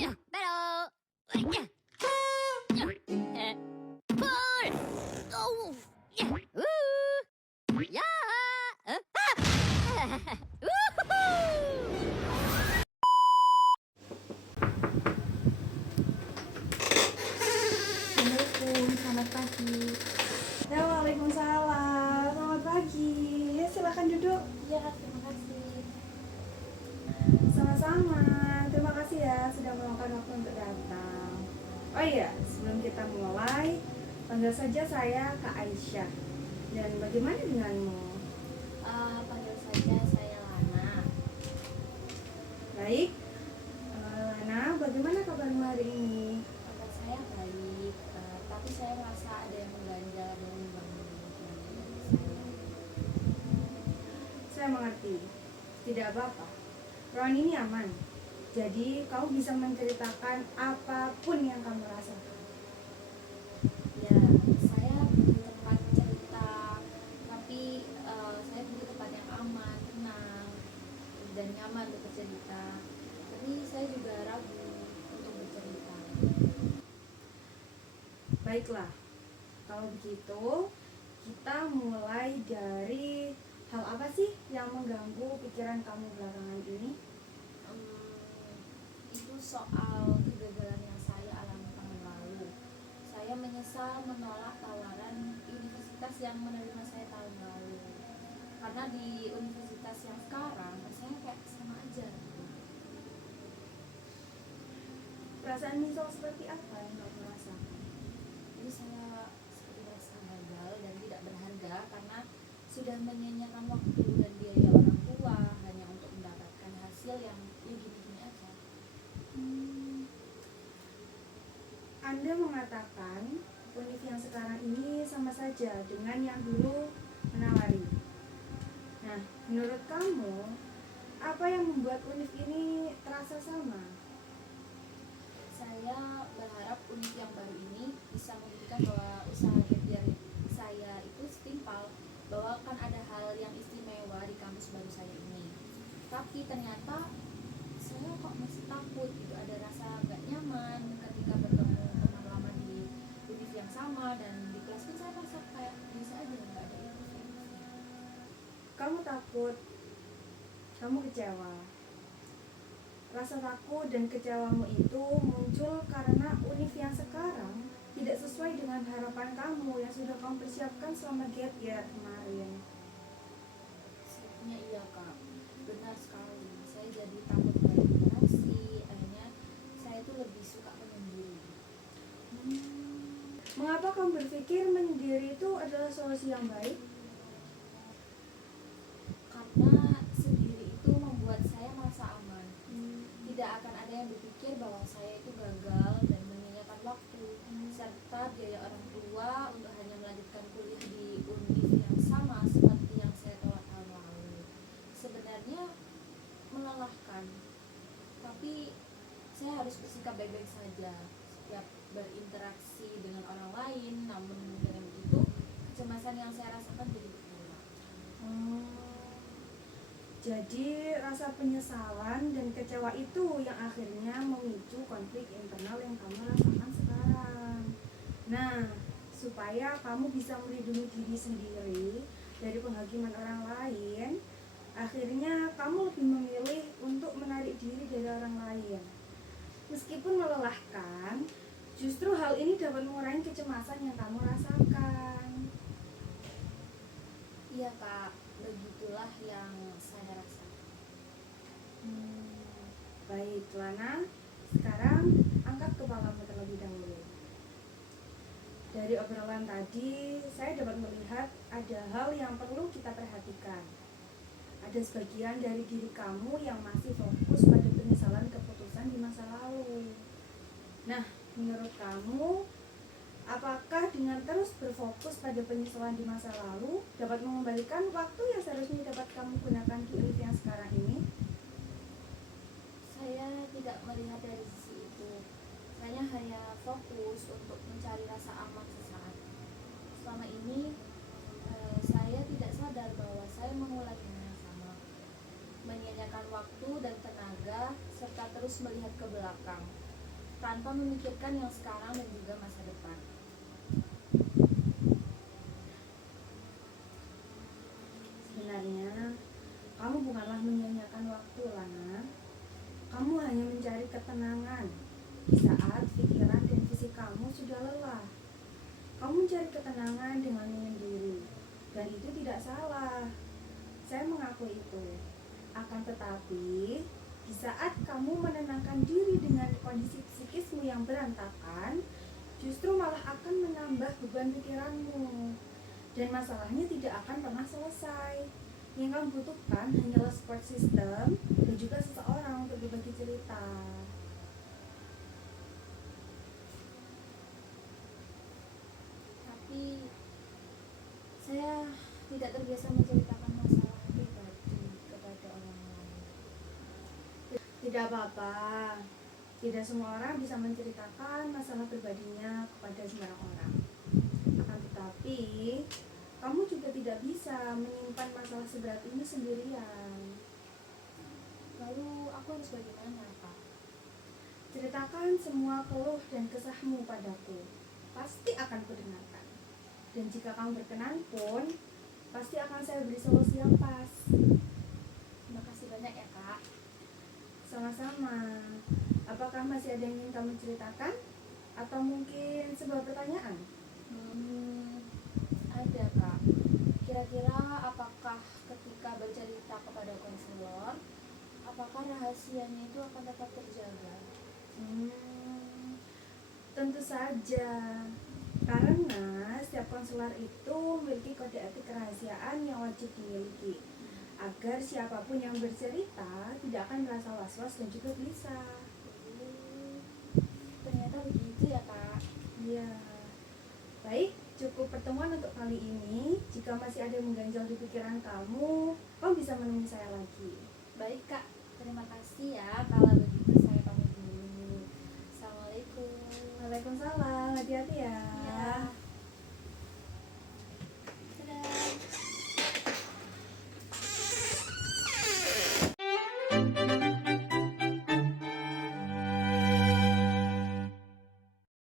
Battle. Pull. Oh. Yeah. Woohoo. Assalamualaikum, selamat pagi. Ya, waalaikumsalam, selamat pagi. Ya, silakan duduk. Ya, terima kasih. Sama-sama. Terima kasih ya sudah meluangkan waktu untuk datang. Oh iya, sebelum kita mulai, panggil saja saya Kak Aisyah. Dan bagaimana denganmu? Panggil saja saya Lana. Baik. Lana, bagaimana kabarmu hari ini? Kabar saya baik, tapi saya merasa ada yang mengganjal dan membangun saya. Saya mengerti. Tidak apa-apa. Ruangan ini aman. Jadi, kamu bisa menceritakan apapun yang kamu rasakan. Ya, saya butuh tempat cerita, tapi saya butuh tempat yang aman, tenang, dan nyaman untuk bercerita. Tapi saya juga ragu untuk bercerita. Baiklah, kalau begitu kita mulai dari hal apa sih yang mengganggu pikiran kamu belakangan ini? Itu soal kegagalan yang saya alami tahun lalu. Saya menyesal menolak tawaran universitas yang menerima saya tahun lalu, karena di universitas yang sekarang rasanya kayak sama aja. Perasaan misal seperti apa yang kamu rasakan? Jadi saya seperti merasa gagal dan tidak berharga karena sudah menyanyiakan waktu dan biaya orang tua hanya untuk mendapatkan hasil yang ya gini-gini aja. Anda mengatakan univ yang sekarang ini sama saja dengan yang dulu menawari. Nah, menurut kamu, apa yang membuat univ ini terasa sama? Saya berharap univ yang baru ini bisa membuktikan bahwa usaha gap year saya itu setimpal, bahwa kan ada hal yang istimewa di kampus baru saya ini. Tapi ternyata saya kok masih takut gitu, ada rasa gak nyaman ketika bertemu teman lama di univ yang sama, dan di kelas pun saya merasa kayak biasa aja, gak ada improvement. Kamu takut, kamu kecewa. Rasa takut dan kecewamu itu muncul karena univ yang sekarang tidak sesuai dengan harapan kamu yang sudah kamu persiapkan selama gap year kemarin. Sebenarnya iya kak, benar sekali. Saya jadi takut berinteraksi, akhirnya saya tuh lebih suka menyendiri. Mengapa kamu berpikir menyendiri itu adalah solusi yang baik? Karena sendiri itu membuat saya merasa aman. Tidak akan ada yang berpikir bahwa saya itu gagal dan menyanyiakan waktu, serta biaya orang tua untuk hanya melanjutkan kuliah di univ yang sama seperti yang saya tolak tahun lalu. Sebenarnya melelahkan, tapi saya harus bersikap baik-baik saja setiap berinteraksi dengan orang lain. Namun dengan begitu, kecemasan yang saya rasakan jadi berkurang. Jadi rasa penyesalan dan kecewa itu yang akhirnya memicu konflik internal yang kamu rasakan sekarang. Nah, supaya kamu bisa melindungi diri sendiri dari penghakiman orang lain, akhirnya kamu lebih memilih untuk menarik diri dari orang lain. Meskipun melelahkan, justru hal ini dapat mengurangi kecemasan yang kamu rasakan. Iya kak, begitulah yang saya rasakan. Baik, Lana. Sekarang angkat kepalamu terlebih dahulu. Dari obrolan tadi, saya dapat melihat ada hal yang perlu kita perhatikan. Ada sebagian dari diri kamu yang masih fokus pada penyesalan keputusan di masa lalu. Nah, menurut kamu, apakah dengan terus berfokus pada penyesalan di masa lalu dapat mengembalikan waktu yang seharusnya dapat kamu gunakan di univ yang sekarang ini? Saya tidak melihat dari sisi itu. Saya hanya fokus untuk mencari rasa aman sesaat. Selama ini saya tidak sadar bahwa saya mengulangi hal yang sama, menyanyiakan waktu dan tenaga serta terus melihat ke belakang. tanpa memikirkan yang sekarang dan juga masa depan. Sebenarnya, kamu bukanlah menyia-nyiakan waktu, Lana. Kamu hanya mencari ketenangan di saat pikiran dan fisik kamu sudah lelah. Kamu mencari ketenangan dengan menyendiri, dan itu tidak salah. Saya mengakui itu. Akan tetapi, di saat kamu menenangkan diri dengan kondisi psikismu yang berantakan, justru malah akan menambah beban pikiranmu. Dan masalahnya tidak akan pernah selesai. Yang kamu butuhkan hanyalah support system dan juga seseorang untuk berbagi cerita. Tapi saya tidak terbiasa menceritakan masalah pribadi kepada orang lain. Tidak apa-apa. Tidak semua orang bisa menceritakan masalah pribadinya kepada sembarang orang. Akan tetapi, kamu juga tidak bisa menyimpan masalah seberat ini sendirian. Lalu aku harus bagaimana, Kak? Ceritakan semua keluh dan kesahmu padaku. Pasti akan kudengarkan. Dan jika kamu berkenan pun, pasti akan saya beri solusi yang pas. Terima kasih banyak ya, Kak. Sama-sama. Apakah masih ada yang ingin kamu ceritakan? Atau mungkin sebuah pertanyaan? Ada, Kak. Kira-kira apakah ketika bercerita kepada konselor, apakah rahasianya itu akan tetap terjaga? Tentu saja. Karena setiap konselor itu memiliki kode etik kerahasiaan yang wajib dimiliki, agar siapapun yang bercerita tidak akan merasa was-was dan juga gelisah. Ternyata begitu ya, Kak. Iya. Baik, cukup pertemuan untuk kali ini. Jika masih ada yang mengganjal di pikiran kamu bisa menemui saya lagi. Baik, Kak. Terima kasih ya. Kalau begitu saya pamit dulu. Assalamualaikum. Waalaikumsalam, hati-hati ya. Ya.